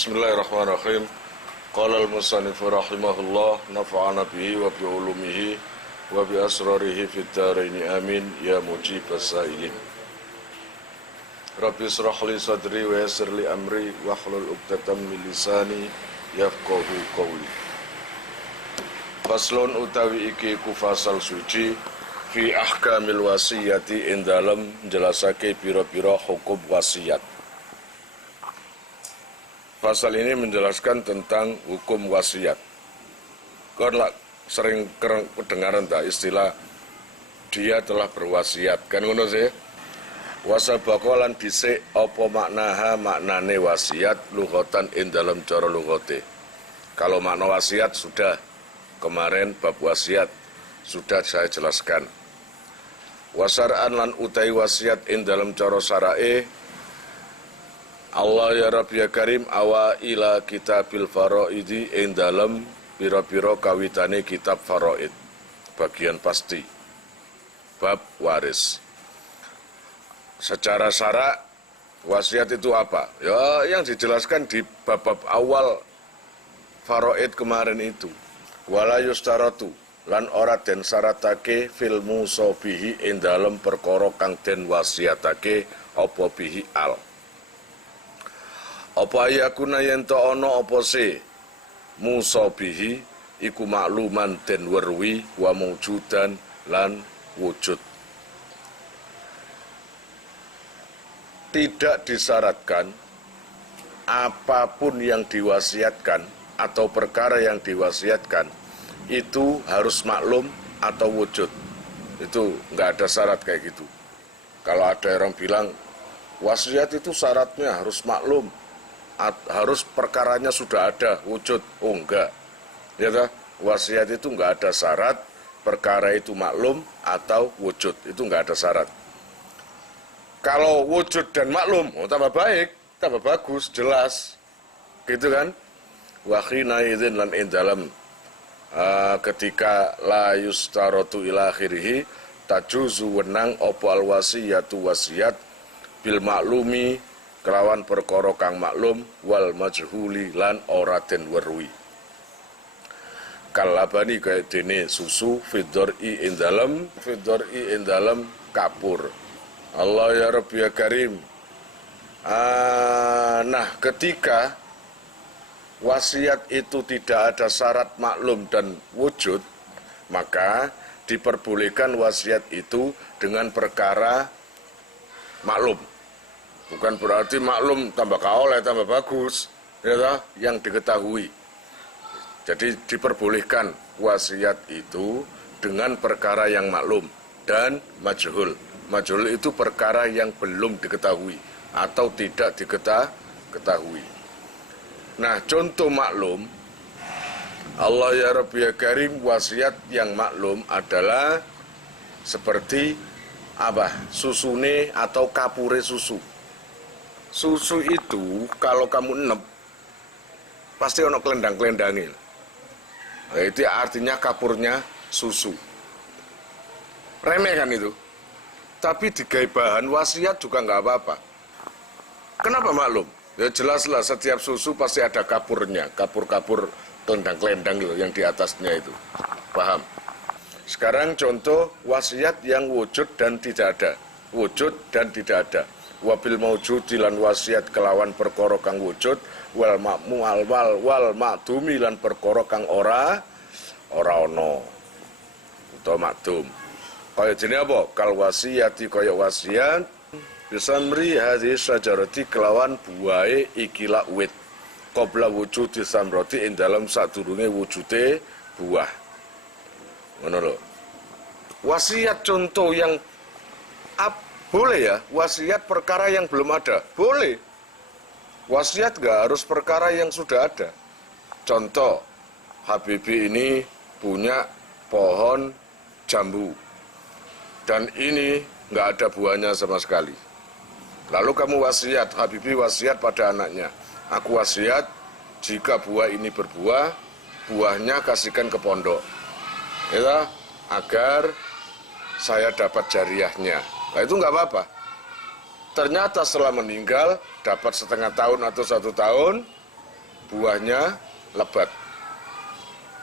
Bismillahirrahmanirrahim. Qala al-musannifu rahimahullah nafa'ana bihi wa bi ulumihi wa bi asrarihi fid dharaini amin ya mujibas sa'ilin. Rabbi israh li sadri wa yassir li amri wa hlul 'uqdatam min lisani yafqahu qawli. Faslun utawi iki ku fasal suci fi ahkamil wasiyati ing dalem njelasake pira-pira hukum wasiat. Pasal ini menjelaskan tentang hukum wasiat. Kau sering kedengaran tak istilah dia telah berwasiat, kan ngono sih? Wasabakolan dhisik apa maknaha maknane wasiat lughatan ing dalam cara lugate. Kalau makna wasiat sudah kemarin bab wasiat sudah saya jelaskan. Wasar'an lan utai wasiat ing dalam cara syara'i Allah ya Rabbi ya Karim awa ila kitabil faraidi ing dalem pira-pira kawitane kitab faraid bagian pasti bab waris. Secara syarak wasiat itu apa? Ya yang dijelaskan di bab-bab awal faraid kemarin itu. Wala yustaratu lan ora den syaratake fil musabihi ing dalem perkara kang den wasiatake apa bihi al. Apa yakuna yen to ana apa se musabihi iku makluman den werwi wa mawjudan lan wujud. Tidak disyaratkan apapun yang diwasiatkan atau perkara yang diwasiatkan itu harus maklum atau wujud. Itu enggak ada syarat kayak gitu. Kalau ada orang bilang wasiat itu syaratnya harus maklum, harus perkaranya sudah ada wujud. Oh enggak, ya toh? Wasiat itu enggak ada syarat perkara itu maklum atau wujud, itu enggak ada syarat. Kalau wujud dan maklum, oh, tambah baik, tambah bagus, jelas, gitu kan? Wakhina idzin lan indalam ketika la yustaratu ila akhirih tajuzu wenang opo al wasiyatu wasiat bil maklumi kelawan perkara kang maklum wal majhuli lan ora den weruhi. Kalabani kaya dene susu fidor'i ing dalem kapur. Allah ya Rabbi ya Karim. Nah ketika wasiat itu tidak ada syarat maklum dan wujud, maka diperbolehkan wasiat itu dengan perkara maklum. Bukan berarti maklum tambah kaoleh tambah bagus, ya, yang diketahui. Jadi diperbolehkan wasiat itu dengan perkara yang maklum dan majhul. Majhul itu perkara yang belum diketahui atau tidak diketahui. Nah, contoh maklum, Allah ya Rabbi ya Karim, wasiat yang maklum adalah seperti apa? Susune atau kapure susu. Susu itu kalau kamu enem pasti ono kelendang-kelendangin. Nah, itu artinya kapurnya susu. Remeh kan itu. Tapi digawe bahan wasiat juga nggak apa-apa. Kenapa maklum? Ya jelaslah setiap susu pasti ada kapurnya, kapur-kapur kelendang-kelendang loh yang di atasnya itu. Paham? Sekarang contoh wasiat yang wujud dan tidak ada. Wujud dan tidak ada. Wabil maujudi lan wasiat kelawan perkara kang wujud wal makmu wal makdumi lan perkara kang ora ono utawa makdum. Kaya jenenge apa? Kal wasiati kaya wasiat bisamri hadis sajarati kelawan buahe ikilah wit qabla wujudi samrati ing dalam sadurunge wujude buah. Ngono lho. Wasiat contoh yang boleh ya, wasiat perkara yang belum ada, boleh. Wasiat gak harus perkara yang sudah ada. Contoh, Habibie ini punya pohon jambu. Dan ini gak ada buahnya sama sekali. Lalu kamu wasiat, Habibie wasiat pada anaknya. Aku wasiat, jika buah ini berbuah, buahnya kasihkan ke pondok. Ya, agar saya dapat jariahnya. Nah itu nggak apa-apa. Ternyata setelah meninggal dapat setengah tahun atau 1 tahun, buahnya lebat.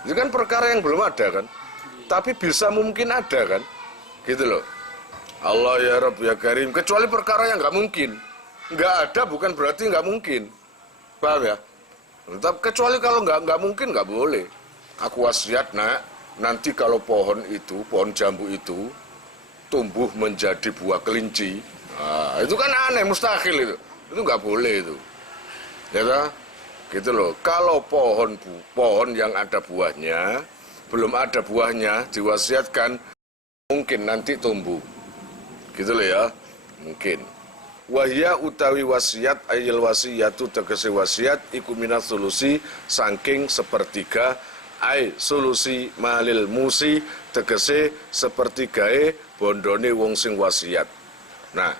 Itu kan perkara yang belum ada kan, tapi bisa mungkin ada kan, gitu loh. Allah ya Rabb ya Karim, kecuali perkara yang nggak mungkin. Nggak ada bukan berarti nggak mungkin, paham ya? Kecuali kalau nggak mungkin nggak boleh. Aku wasiat nak, nanti kalau pohon jambu itu tumbuh menjadi buah kelinci, nah, itu kan aneh, mustahil itu nggak boleh itu, ya toh? Gitu loh. Kalau pohon yang ada buahnya, belum ada buahnya, diwasiatkan mungkin nanti tumbuh, gitu loh ya, mungkin. Wahya utawi wasiat ayil wasiyatu tegese wasiat iku minat solusi saking sepertiga ay solusi malil musi tegese sepertigae bondone wong sing wasiat. Nah,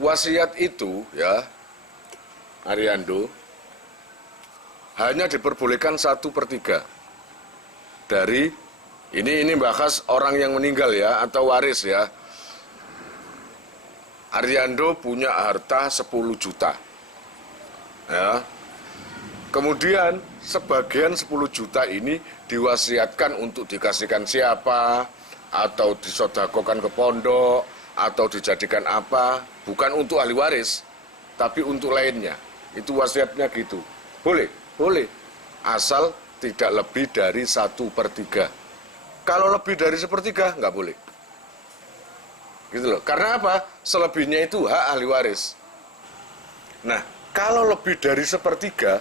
wasiat itu ya Ariando hanya diperbolehkan 1/3 dari ini bahas orang yang meninggal ya atau waris ya. Ariando punya harta 10 juta ya. Kemudian sebagian 10 juta ini diwasiatkan untuk dikasihkan siapa, atau disodakokan ke pondok, atau dijadikan apa, bukan untuk ahli waris, tapi untuk lainnya. Itu wasiatnya gitu. Boleh? Boleh, asal tidak lebih dari 1/3. Kalau lebih dari 1/3 nggak boleh. Gitu loh. Karena apa? Selebihnya itu hak ahli waris. Nah, kalau lebih dari 1/3,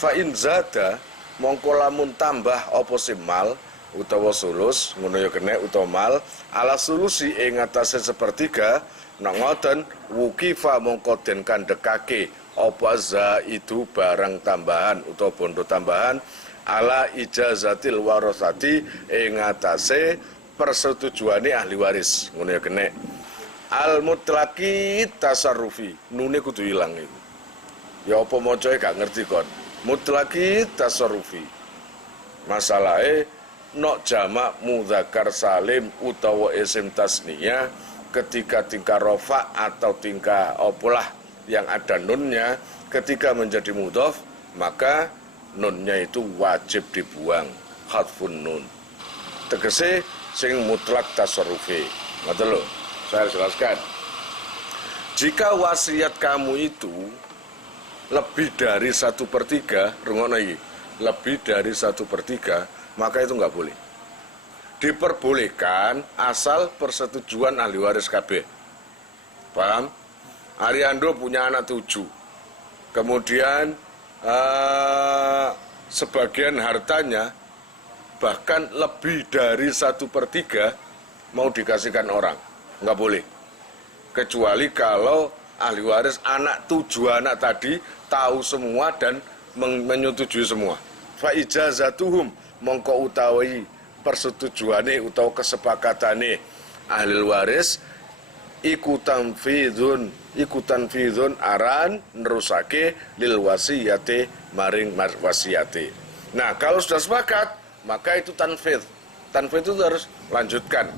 fa'in zada mongko lamun tambah apa mal utawa sulus ngono ya kene utawa mal ala sulusi ing atase 1/3 nek ngoten wukifa mongko den kandhekake apa itu barang tambahan utawa bondo tambahan ala ijazatil warasati ing atase persetujuane ahli waris ngono ya kene al mutlaqi tasarrufi nune kudu ilang iku ya apa macae gak ngerti kon mutlaqi tasarrufi masalahe nok jamak mudzakkar salim utawa isim tasniyah ketika tingkah rofa atau tingkah opolah yang ada nunnya ketika menjadi mudhof maka nunnya itu wajib dibuang hadfun nun tegese sing mutlak tasarrufi. Ngoten lho saya jelaskan, jika wasiat kamu itu lebih dari 1/3 rungokno iki lebih dari 1/3 maka itu nggak boleh. Diperbolehkan asal persetujuan ahli waris KB. Paham? Ariando punya anak 7. Kemudian sebagian hartanya bahkan lebih dari 1/3 mau dikasihkan orang. Nggak boleh. Kecuali kalau ahli waris anak 7 anak tadi tahu semua dan menyetujui semua. Fa ijazatuhum mongko utawi persetujuane utawa kesepakatane ahli waris ikutan fidun aran nerusake lil wasiyate maring wasiyate. Nah, kalau sudah sepakat maka itu tanfidh. Tanfidh itu harus lanjutkan.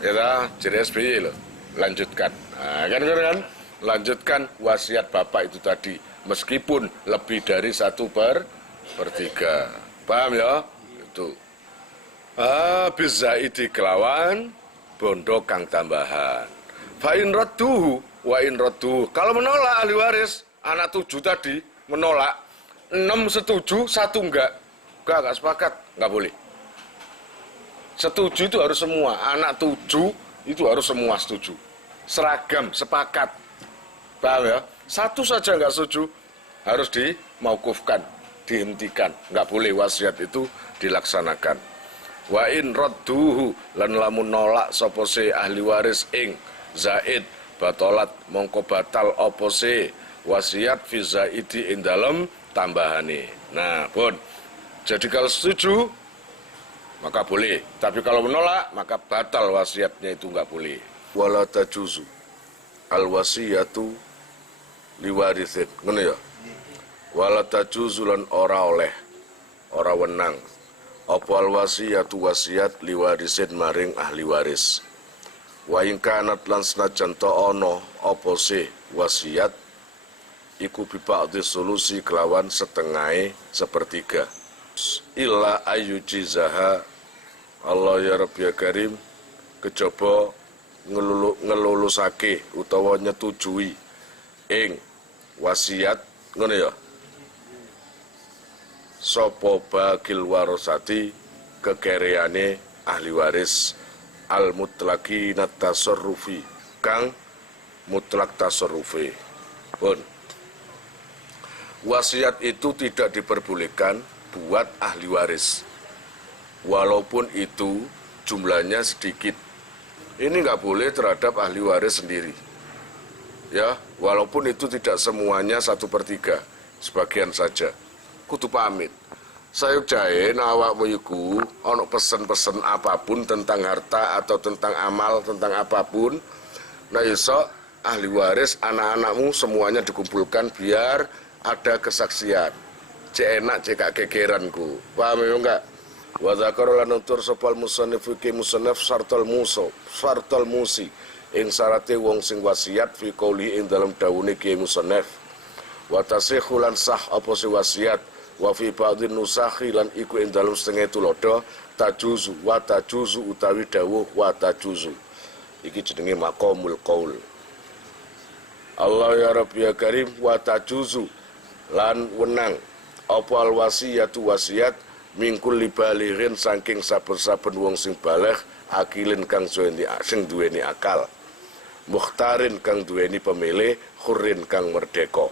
Ya, jadi SBY loh, lanjutkan. Nah, kan lanjutkan wasiat bapak itu tadi meskipun lebih dari 1/3. Paham ya? Itu. Bisa iti kelawan bondo kang tambahan. Fa'in radduhu wa in radduhu. Kalau menolak ahli waris, anak 7 tadi menolak, 6 setuju, 1 enggak sepakat, enggak boleh. Setuju itu harus semua, anak 7 itu harus semua setuju. Seragam, sepakat. Paham ya? 1 saja enggak setuju, harus dimaukufkan, dihentikan. Enggak boleh wasiat itu dilaksanakan. Wa in radduhu lan lamun nolak sapa se ahli waris ing zaid batalat mongko batal apa se wasiat fi zaidi ing dalem tambahane. Nah, pun. Jadi kalau setuju maka boleh, tapi kalau menolak maka batal wasiatnya itu enggak boleh. Wala tajuzu al wasiyatu liwarithin. Ngono ya. Wala tajuzu lan ora oleh, ora wenang apa al wasiyatu wasiat liwarisin maring ahli waris. Wa in kanat lan senajan ta ana apa sih wasiat iku biba'dhi solusi kelawan setengah sepertiga. Illa ayyujizaha Allah ya Rabbi ya Karim kejaba ngelulusake utawa nyetujui ing wasiat ngono ya sapa bagil warasati kekereane ahli waris al mutlaqi natasarrufi kang mutlak tasarrufi pun wasiat itu tidak diperbolehkan buat ahli waris walaupun itu jumlahnya sedikit. Ini nggak boleh terhadap ahli waris sendiri. Ya, walaupun itu tidak semuanya 1/3, sebagian saja. Kudu pamit. Saya jahe awakmu iku ono pesen-pesen apapun tentang harta atau tentang amal, tentang apapun. Nah, iso ahli waris anak-anakmu semuanya dikumpulkan biar ada kesaksian. Cek enak cek gak kegeranku. Paham ya enggak? Wa dzakara lan nutur sopal musannif fi musannaf syartul musi ing syarate wong sing wasiat fi qauli ing dalam dawune ki musannaf wa tasihhu lan sah apa si wasiat wa fi ba'dhin nusakhi lan iku ing dalam setengah tulodo tajuzu wa tajuzu utawi dawuh wa tajuzu iki jenenge maqamul qaul. Allah ya Rabbi ya Karim wa tajuzu lan wenang apa al wasiyatu wasiat mingkul libalirin saking saben-saben wong sing baligh akilin kang duweni akal mukhtarin kang duweni pemilih khurin kang merdeka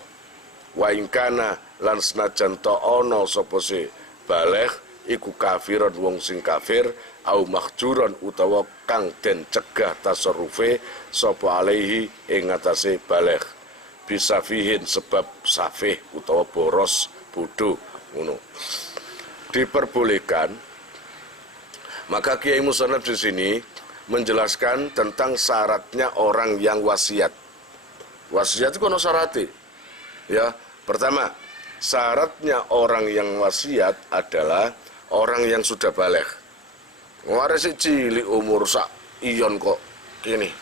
wa ingkana lan senajan ta ana sapa se baligh iku kafiron wong sing kafir au mahjuron utawa kang den cegah tasarrufe sapa alaihi ing atase baligh bisa fihin sebab safih utawa boros bodoh ngono diperbolehkan. Maka Kiai Musannaf di sini menjelaskan tentang syaratnya orang yang wasiat. Wasiat itu kono syaratnya. Ya, pertama, syaratnya orang yang wasiat adalah orang yang sudah baligh. Waris cilik umur sak iyon kok kini.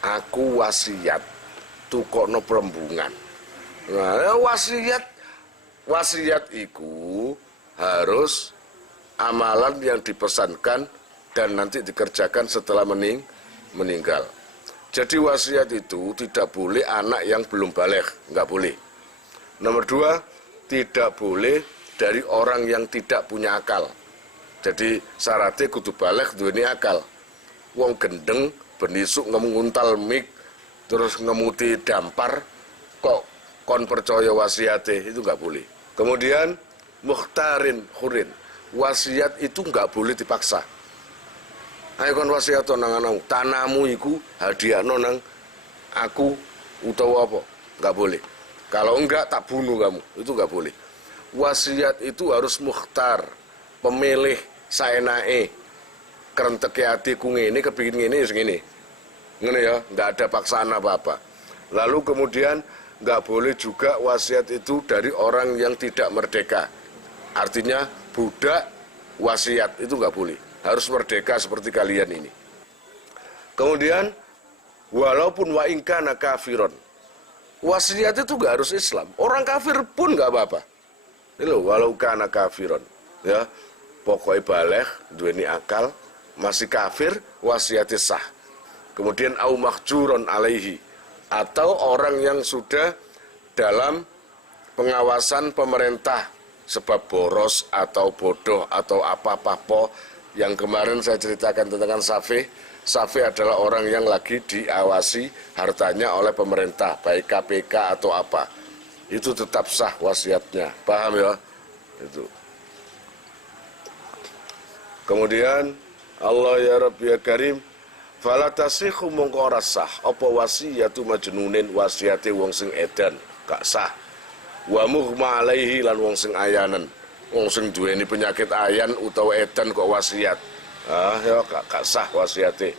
Aku wasiat tukokno perembungan. Nah, wasiat itu harus amalan yang dipesankan dan nanti dikerjakan setelah meninggal. Jadi wasiat itu tidak boleh anak yang belum baligh, nggak boleh. Nomor 2, tidak boleh dari orang yang tidak punya akal. Jadi syaratnya kudu baligh duweni akal. Wong gendeng benisuk ngemuntal mik terus ngemuti dampar kok kon percaya wasiate itu nggak boleh. Kemudian mukhtarin khurin, wasiat itu nggak boleh dipaksa. Ayo kon wasiat nang anakmu, tanahmu iku hadiahno nang aku utawa apa? Nggak boleh. Kalau enggak tak bunuh kamu, itu nggak boleh. Wasiat itu harus mukhtar, pemilih saenae. Kerenteke atiku ngene kepingin ngene wis ngene. Ngene ya, nggak ada paksaan apa-apa. Lalu kemudian nggak boleh juga wasiat itu dari orang yang tidak merdeka. Artinya budak wasiat itu nggak boleh. Harus merdeka seperti kalian ini. Kemudian walaupun wa ingkana kafiron, wasiat itu nggak harus Islam. Orang kafir pun nggak apa-apa. Ini loh, walau kana kafiron, ya pokoknya baligh, duweni akal, masih kafir, wasiatnya sah. Kemudian au mahjuron alaihi, atau orang yang sudah dalam pengawasan pemerintah sebab boros atau bodoh atau apa-apa yang kemarin saya ceritakan tentang Safih. Safih adalah orang yang lagi diawasi hartanya oleh pemerintah, baik KPK atau apa. Itu tetap sah wasiatnya, paham ya? Itu. Kemudian Allah ya Rabbi ya Karim, fala tasihhu mongko ora sah apa wasiyatu majnunin wasiate wong sing edan gak sah. Wa mughma alaihi lan wong sing ayanan, wong sing duweni penyakit ayan utawa edan kok wasiat. Ya gak sah wasiate.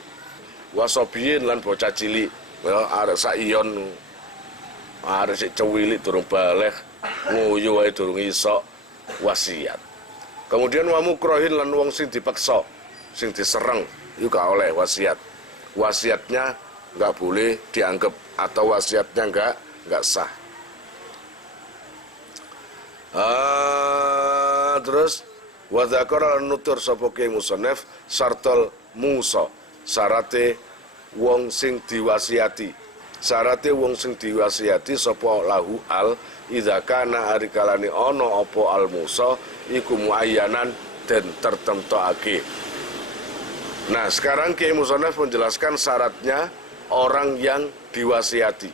Wasobiyin lan bocah cilik, ya arek sak iyon. Arek sik cewilik durung baligh, nguyu wae durung iso wasiat. Kemudian wa mukrohin lan wong sing dipaksa, sing disereng, itu gak oleh wasiat. Wasiatnya nggak boleh dianggap atau wasiatnya nggak sah. Terus wadakar nutur sapa Ki Musonef sartol musa syarate wong sing diwasiati. Syarate wong sing diwasiati sapa lahu al idza kana ari kalane ana apa al musa iku muayyanan dan tertentuake. Nah, sekarang Ki Musonef menjelaskan syaratnya orang yang diwasiati.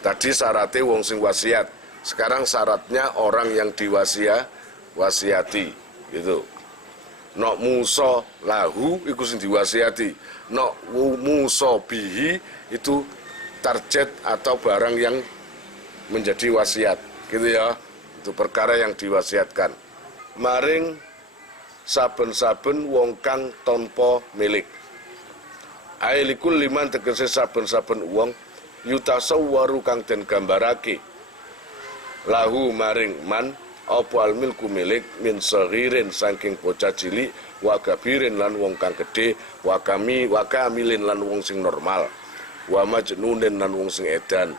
Tadi syaratnya wong sing wasiat. Sekarang syaratnya orang yang wasiati gitu. Nok musa lahu iku sing diwasiati. Nok musa bihi itu target atau barang yang menjadi wasiat gitu ya. Itu perkara yang diwasiatkan. Maring saben-saben wong kang tanpa milik. Ailikul liman tegese saben-saben wong yutasawwaru kang den gambarake lahu maring man apa al milku milik min saghirin saking bocah cilik wa kabirin lan wong kang gedhe wa kamilin lan wong sing normal wa majnunin lan wong sing edan.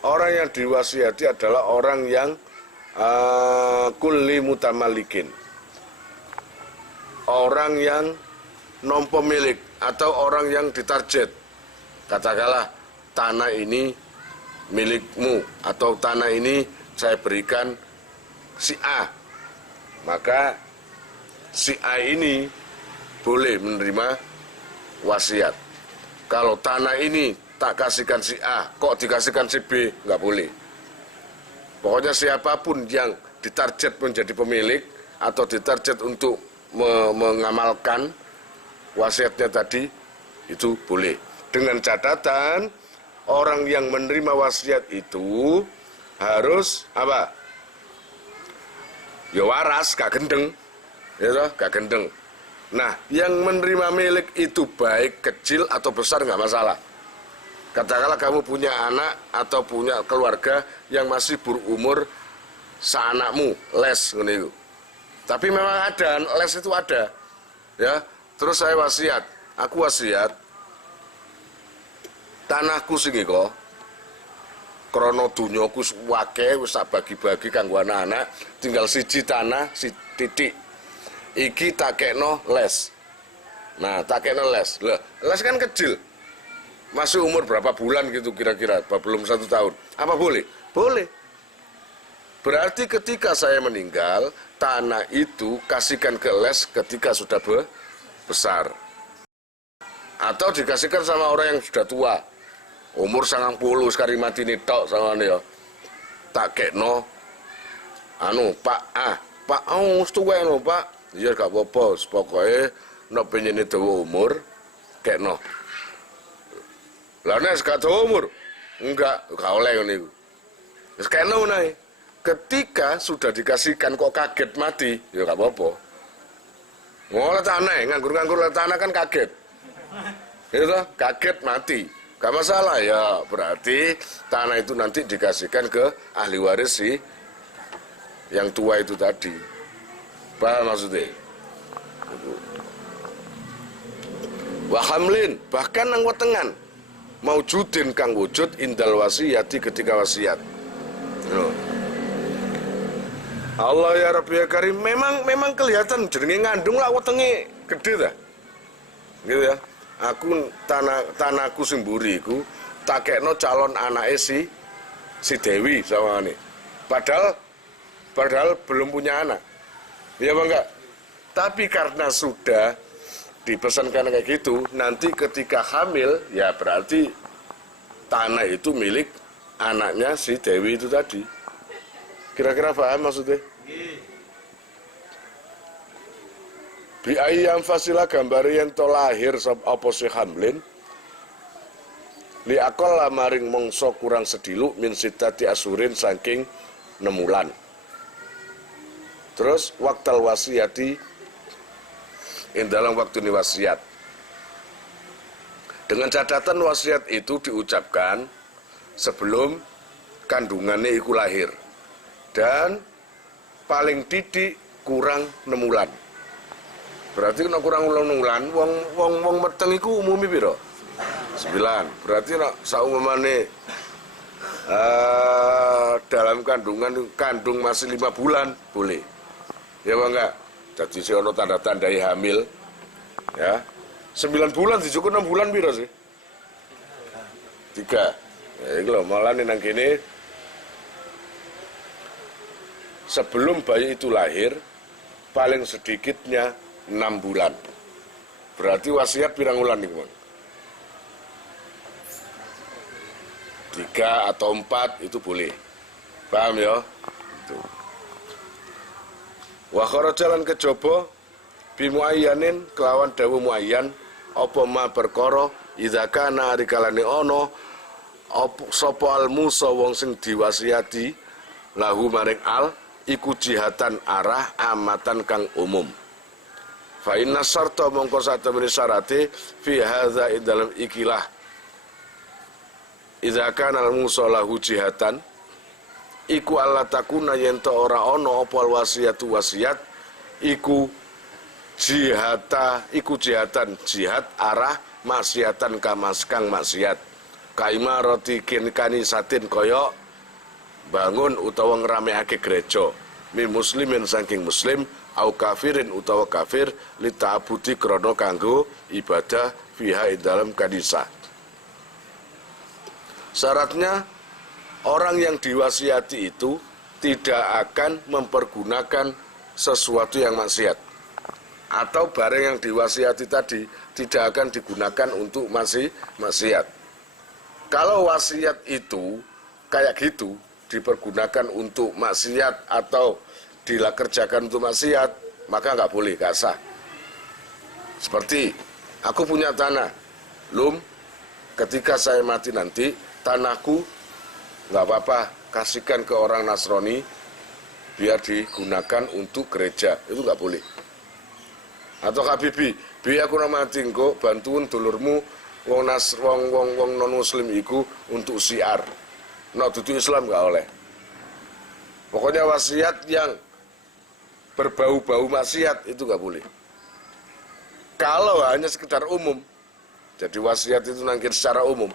Orang yang diwasiati adalah orang yang kulli mutamalikin, orang yang non pemilik atau orang yang ditarget. Katakanlah tanah ini milikmu atau tanah ini saya berikan si A, maka si A ini boleh menerima wasiat. Kalau tanah ini tak kasihkan si A, kok dikasihkan si B, nggak boleh. Pokoknya siapapun yang ditarget menjadi pemilik atau ditarget untuk mengamalkan wasiatnya tadi, itu boleh. Dengan catatan, orang yang menerima wasiat itu harus apa? Ya waras, gak gendeng. Ya, gak gendeng. Nah, yang menerima milik itu baik kecil atau besar nggak masalah. Katakanlah kamu punya anak atau punya keluarga yang masih berumur seanakmu, les gitu. Tapi memang ada, les itu ada. Ya, terus saya wasiat, aku wasiat tanahku sing iko krana dunyaku wake wis tak bagi-bagi kanggo anak-anak, tinggal siji tanah si titik. Iki tak kekno les. Nah, tak kekno les. Lah, les kan kecil. Masih umur berapa bulan gitu kira-kira, belum 1 tahun. Apa boleh? Boleh. Berarti ketika saya meninggal, tanah itu kasihkan ke les ketika sudah besar. Atau dikasihkan sama orang yang sudah tua. Umur 90 sekali mati nih tok sama dia. Tak kekno Pak tuwa no Pak. Iya gak apa-apa, pokoknya nek pengen dawa umur kekno. Lah nek gak dawa umur, enggak oleh ngene iku. Wis kekno nae. Ketika sudah dikasihkan kok kaget mati, ya gak apa-apa. Ngolah tanah, nganggur-nganggur tanah kan kaget. Itu kaget mati. Gak masalah ya, berarti tanah itu nanti dikasihkan ke ahli waris si yang tua itu tadi. Paham maksudnya? Wahamlin, bahkan nang wetengan maujudin kang wujud indal wasiyati ketika wasiat. Allah ya Rabbi ya Karim, memang kelihatan jenenge ngandung lah wetenge gede dah. Gitu ya. Aku tanahku sing mburi iku tak kekno calon anake si Dewi sama ini. Padahal belum punya anak. Ya bang enggak? Tapi karena sudah dipesankan kayak gitu, nanti ketika hamil ya berarti tanah itu milik anaknya si Dewi itu tadi. Kira-kira paham maksudnya? Bi ayam fasilah gambari yang to lahir apa si hamlin li akol maring mongso kurang sedilu min sitati asurin saking 6 bulan. Terus waktal wasiyati dalam waktu ini wasiat. Dengan catatan wasiat itu diucapkan sebelum kandungannya itu lahir. Dan paling titik kurang 6 bulan. Berarti kena kurang 6 bulan, wong meteng iku umumnya piro? 9. Berarti saumamane dalam kandung masih 5 bulan boleh. Ya apa enggak? Jadi si ono tanda-tandai hamil. Ya. 9 bulan cukup 6 bulan piro sih? 3. Ya iki lho malah nang kene sebelum bayi itu lahir paling sedikitnya 6 bulan. Berarti wasiat pirang wulan niku, Bang? 3 atau 4 itu boleh. Paham ya? Itu. Wa kharajalan kejaba bimuayyanin kelawan dawu muayyan apa ma perkara idza kana rikalane ana apa sapa al musa wong sing diwasiati lahu maring al iku jihatan arah amatan kang umum. Fa inna syarta mongko satemene syarate fi hadza dalam ikilah idza kana al musa lahu jihatan iku Allah takuna yen ta ora ana apa wasiatu wasiat iku jihatan jihad arah maksiatan kang maksiat kaimarati kanisatin kaya bangun utawa ngramekake gereja mi muslimin saking muslim au kafirin utawa kafir lita'abudi krana kanggo ibadah fiha dalam kanisa. Syaratnya orang yang diwasiati itu tidak akan mempergunakan sesuatu yang maksiat. Atau barang yang diwasiati tadi tidak akan digunakan untuk maksiat. Kalau wasiat itu kayak gitu dipergunakan untuk maksiat atau dikerjakan untuk maksiat, maka nggak boleh, nggak sah. Seperti aku punya tanah, ketika saya mati nanti tanahku nggak apa-apa, kasihkan ke orang Nasrani biar digunakan untuk gereja, itu nggak boleh. Atau Habibi, biar aku mati kok bantuin dulurmu wong non muslim iku untuk syiar. No, itu Islam nggak oleh. Pokoknya wasiat yang berbau-bau maksiat itu nggak boleh. Kalau hanya sekedar umum, jadi wasiat itu nangkir secara umum.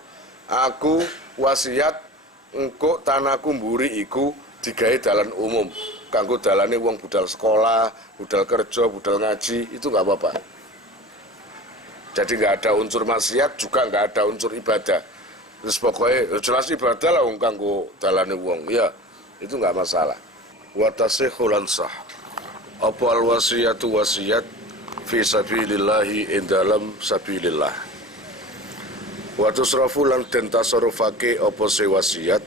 Aku wasiat engko tanahku mburi iku digawe dalan umum. Kanggo dalane wong budal sekolah, budal kerja, budal ngaji, itu nggak apa-apa. Jadi nggak ada unsur maksiat, juga nggak ada unsur ibadah. Terus pokoknya jelas ibadah lah wong kanggo dalane wong, ya itu nggak masalah. Wa tasihhu lan sah. Apa al wasiyatu wasiat fi sabilillahi in dalam sabilillah. Wa tusrafu lan den tasarrufake apa se wasiat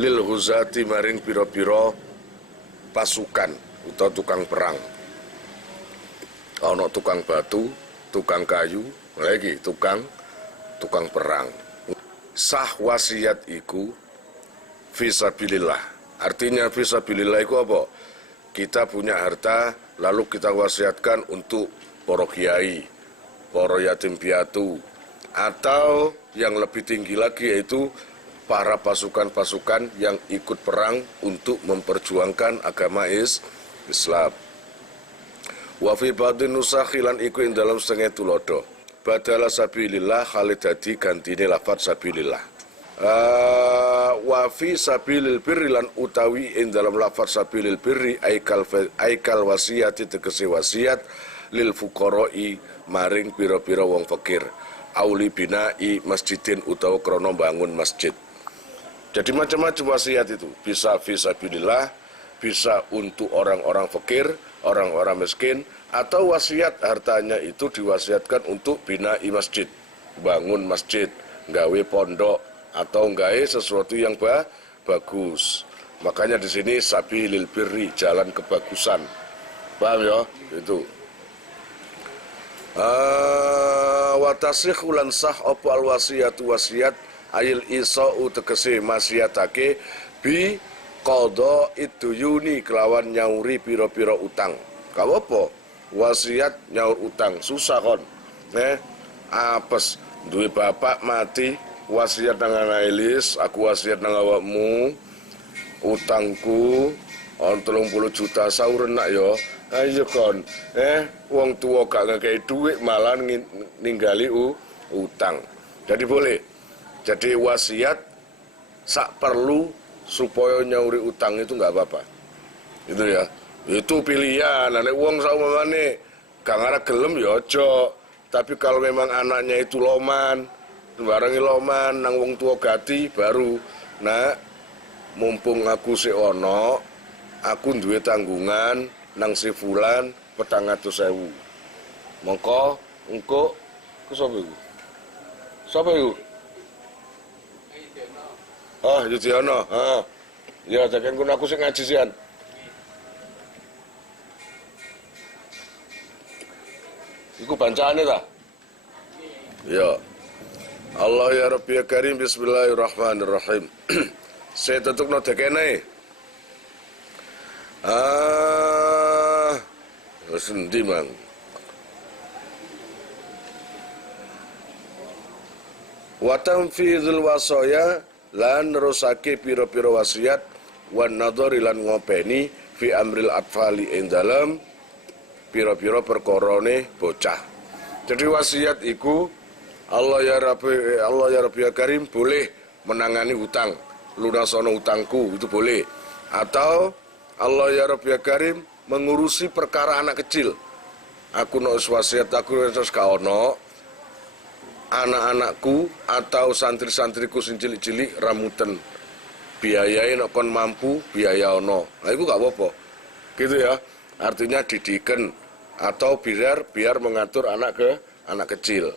lil ghuzati maring pira-pira pasukan utawa tukang perang. Ana tukang batu, tukang kayu, lagi tukang perang. Sah wasiat iku fisabilillah. Artinya fisabilillah iku apa? Kita punya harta lalu kita wasiatkan untuk para kiai, para yatim piatu, atau yang lebih tinggi lagi yaitu para pasukan-pasukan yang ikut perang untuk memperjuangkan agama Islam. Wa fi ba'dhin nusakhilan iku ing dalam setengah tulodo. Badala sabilillah khalid dadi gantine lafaz sabilillah. Wa fi sabilil birri lan utawi ing dalam lafaz sabilil birri aikal wasiati tegese wasiat lil fuqara'i maring pira-pira wong fakir. Auli binai masjidin utawa krana bangun masjid. Jadi macam-macam wasiat itu, bisa fisabilillah, bisa untuk orang-orang fakir, orang-orang miskin, atau wasiat hartanya itu diwasiatkan untuk binai masjid, bangun masjid, gawe pondok, atau gawe sesuatu yang bagus. Makanya di sini sabilil birri, jalan kebagusan. Paham ya? Itu. Wa tasihhu lan sah apa al wasiyatu wasiat ayil isa'u tegese maksiatake bi qada iduyuni kelawan nyauri pira-pira utang. Kawo apa? Wasiat nyaur utang susah kon. Apes duwe bapak mati wasiat nang anak Elis, aku wasiat nang awakmu utangku 30 juta sauren nak yo. Ayo kon, wong tua gak ngekei duit malah ninggali utang. Jadi boleh. Jadi wasiat sak perlu supaya nyauri utang itu nggak apa-apa. Itu ya. Itu pilihan. Nek wong saumamane gak ngarep gelem ya aja. Tapi kalau memang anaknya itu loman, barengi loman nang wong tua gati baru nah mumpung aku si ono, aku duwe tanggungan nang si fulan 400.000. Mongko engko ku sapa iku? Sapa iku? Oh, Yudhoyono. Heeh. Ya, jaken kun aku sing ngaji sian. Iku bacaane ta? Ya. Allah ya Rabbi ya Karim, bismillahirrahmanirrahim. Saya tutukno dekene. Wis endi, Mang? Wa tanfizul wasaya lan nerusake pira-pira wasiat wan nadhari lan ngopeni fi amril atfali ing dalem pira-pira perkarane bocah. Jadi wasiat iku Allah ya Rabbi ya Karim boleh menangani hutang, lunasono hutangku itu boleh. Atau Allah ya Rabbi ya Karim mengurusi perkara anak kecil. Aku nek wasiat aku terus ka ono anak-anakku atau santri-santriku sing cilik-cilik ramuten biayain kon mampu biaya ono. Nah itu gak apa-apa. Gitu ya. Artinya didiken atau biar mengatur anak kecil.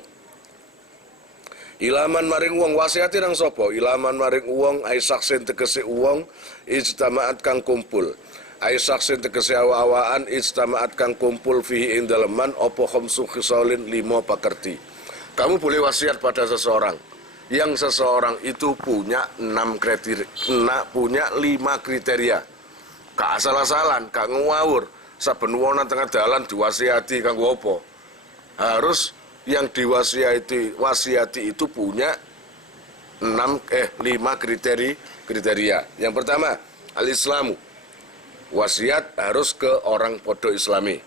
Ilaman maring wong wasiati nang sapa? Ilaman maring wong ai saksen tegese wong ijtamaat kang kumpul. Ai saksen tegese awa-awaan ijtamaat kang kumpul fihi ing daleman apa khamsu khisalin 5 pakerti. Kamu boleh wasiat pada seseorang yang seseorang itu punya 6 kriteria, punya 5 kriteria. Gak asal-asalan, gak ngawur. Saben wong nang tengah dalan diwasiati kanggo apa? Harus yang wasiati itu punya 5 kriteria. Yang pertama, al-Islamu. Wasiat harus ke orang podo Islami.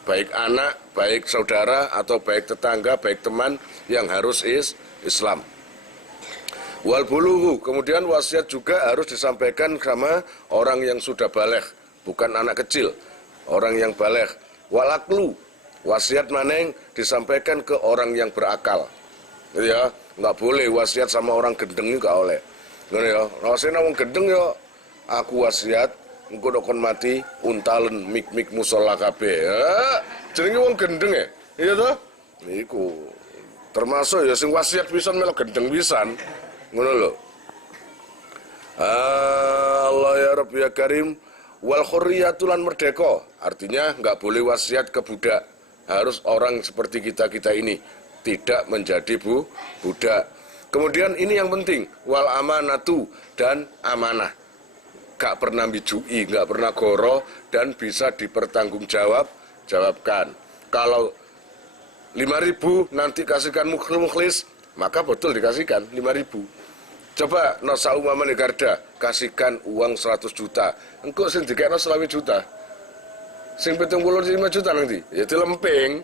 Baik anak, baik saudara, atau baik tetangga, baik teman yang harus Islam. Wal bulughu, kemudian wasiat juga harus disampaikan sama orang yang sudah baligh, bukan anak kecil, orang yang baligh. Wal aqlu, wasiat maneng disampaikan ke orang yang berakal. Ya, nggak boleh wasiat sama orang gendeng nggak oleh. Ngono ya, wasiat wong gendeng ya, aku wasiat engko nek kon mati untalen mik musala kabeh. Jenenge wong gendeng ya. Iya toh? Niku. Termasuk ya sing wasiat pisan melu gendeng pisan. Ngono lho. Allah ya Rabbi ya Karim wal hurriyatul merdeka. Artinya enggak boleh wasiat ke budak. Harus orang seperti kita ini, tidak menjadi budak. Kemudian ini yang penting, wal amanatu dan amanah. Gak pernah bijui, gak pernah goro, dan bisa dipertanggungjawabkan. Kalau 5.000 nanti kasihkan mukhlis, maka betul dikasihkan 5.000. Coba no saumama negarda, kasihkan uang 100 juta. Engkau sing dikena 20 juta. Sing 75 juta nanti, ya dilemping.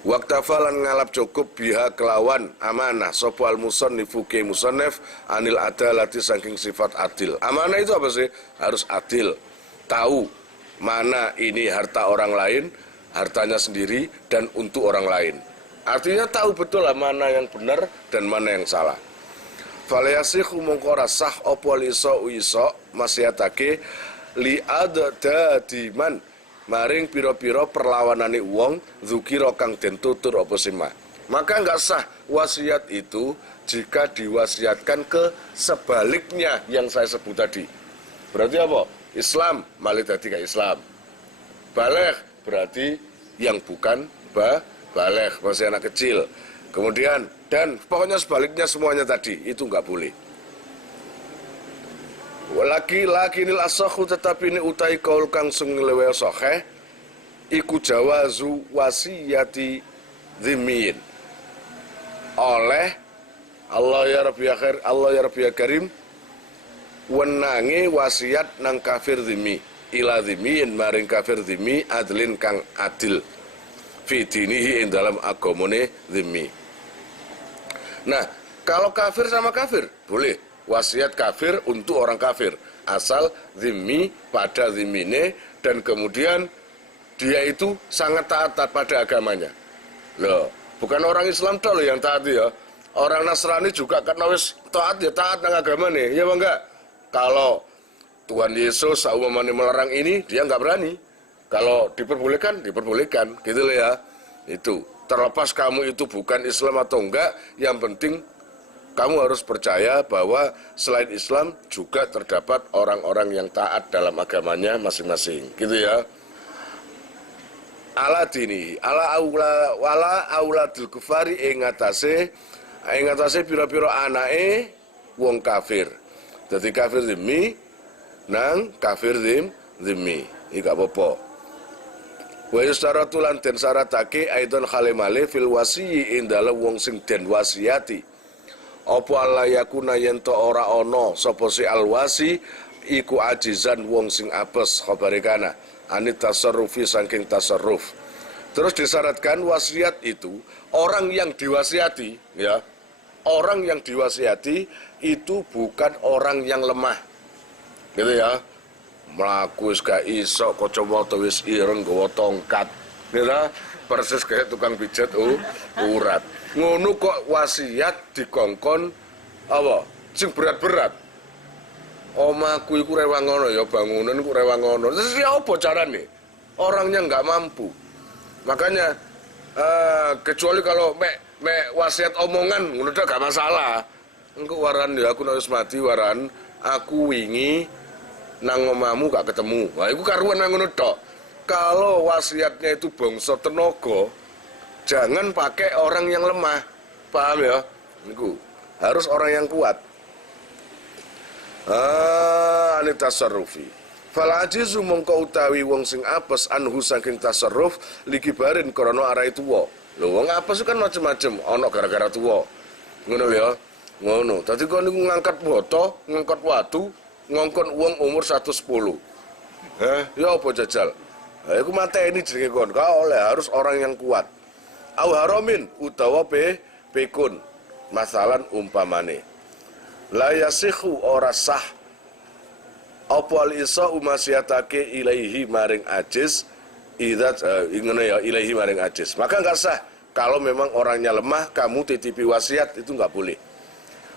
Waktafalan ngalap cukup biha kelawan amanah sapa al musannifu ke musannaf anil adalati saking sifat adil. Amanah itu apa sih? Harus adil. Tahu mana ini harta orang lain, hartanya sendiri dan untuk orang lain. Artinya tahu betul lah mana yang benar dan mana yang salah. Falayasihu mongkora sah opo liso uiso masyatake li adadiman maring piro-piro perlawanane wong dzukira kang den tutur apa sima. Maka enggak sah wasiat itu jika diwasiatkan ke sebaliknya yang saya sebut tadi. Berarti apa? Islam malah dadi ka Islam. Baligh berarti yang bukan baligh, masih anak kecil. Kemudian dan pokoknya sebaliknya semuanya tadi itu enggak boleh. Laki-laki nil asahu tetapi ini utai kaul kang sing lewe sahih iku jawazu wasiyati dhimmiyin oleh Allah ya Rabbi ya Karim wenange wasiat nang kafir dhimmi ila dhimmiyin maring kafir dhimmi adlin kang adil fi dinihi ing dalam agamane dhimmi. Nah, kalau kafir sama kafir, boleh. Wasiat kafir untuk orang kafir. Asal zimmi pada zimmine, dan kemudian dia itu sangat taat pada agamanya. Loh, bukan orang Islam toh yang taat ya. Orang Nasrani juga kan wis taat ya, taat nang agamane. Ya enggak? Kalau Tuhan Yesus umpamanya melarang ini, dia nggak berani. Kalau diperbolehkan, diperbolehkan. Gitu loh ya. Itu. Terlepas kamu itu bukan Islam atau enggak, yang penting kamu harus percaya bahwa selain Islam juga terdapat orang-orang yang taat dalam agamanya masing-masing, gitu ya. Ala dini, ala auladul kufari ing atase pira-pira anake wong kafir. Dadi kafir zimmi nang kafir zimmi, iki gak apa-apa. Wa yustaratu lan den syaratake aidon khalimale fil wasiyyi ing dalem wong sing den wasiati. Apa Allah yakuna yen to ora ana sapa si alwasi iku ajizan wong sing apes khabare kana anit tasarrufi saking tasarruf. Terus disyaratkan wasiat itu orang yang diwasiati ya. Orang yang diwasiati itu bukan orang yang lemah. Gitu ya. Mlaku wis gak iso kacamata wis ireng nggawa tongkat. Gitu. Persis kayak tukang pijat urat. Ngono kok wasiat dikongkon apa? Sing berat-berat. Omaku iku rewang ngono ya, bangunan iku rewang ngono. Terus ya apa carane? Orangnya nggak mampu. Makanya kecuali kalau mek wasiat omongan ngono gak masalah. Engko waran ya aku nek wis mati waran aku wingi nang omamu gak ketemu. Wah iku karuan nang ngono tok. Kalau wasiatnya itu bangsa tenaga, jangan pakai orang yang lemah, paham ya? Niku harus orang yang kuat. Ani tasarrufi. Fal ajizu mongko utawi wong sing apes anhu saking tasarruf likibarin krana arah tuwa. Lho wong apes kan macem-macem, ana gara-gara tuwa. Ngono ya. Ngono. Dadi kok niku ngangkat boto, ngangkat watu, ngongkon wong umur 110. Ya apa jajal? Iku mateni jenenge kon. Kau oleh harus orang yang kuat. Au haramin utawa pekun. Masalan umpamane. La yasihu ora sah apa al-isa umasiatake ilaihi maring ajiz idzat ingene ya ilaihi maring ajiz. Maka enggak sah kalau memang orangnya lemah kamu titipi wasiat itu enggak boleh.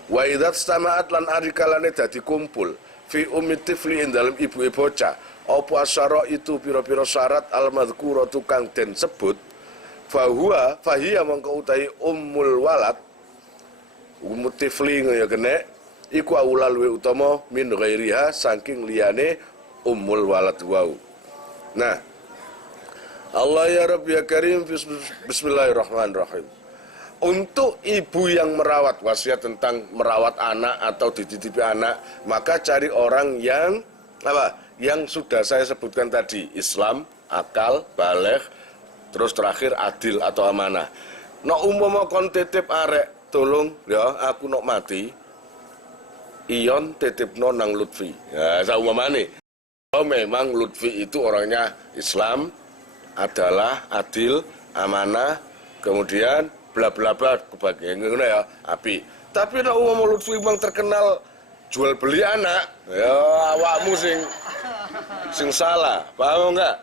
Wa idzat stama'at lan arikalane dadi kumpul fi ummi tifli ing dalem ibu bocah. Apa asyara itu pira-pira syarat al-madhkuratu kang den sebut fahiya mongko utahi ummul walad ummu tifli ya kene iku aula luwe utama min ghairiha saking liyane ummul walad wau. Nah, Allah ya Rabb ya Karim bismillahirrahmanirrahim. Untuk ibu yang merawat, wasiat tentang merawat anak atau dititipi anak, maka cari orang yang apa? Yang sudah saya sebutkan tadi, Islam, akal, baligh, terus terakhir adil atau amanah. Nek umpama kon titip arek, tolong ya aku nok mati. Iyon titipno nang Lutfi. Ya, saumpamane. Kalau memang Lutfi itu orangnya Islam, adalah adil, amanah, kemudian bla bla bla kebagian ngono ya, api. Tapi nek umpama Lutfi memang terkenal jual beli anak, ya awakmu sing salah, paham enggak?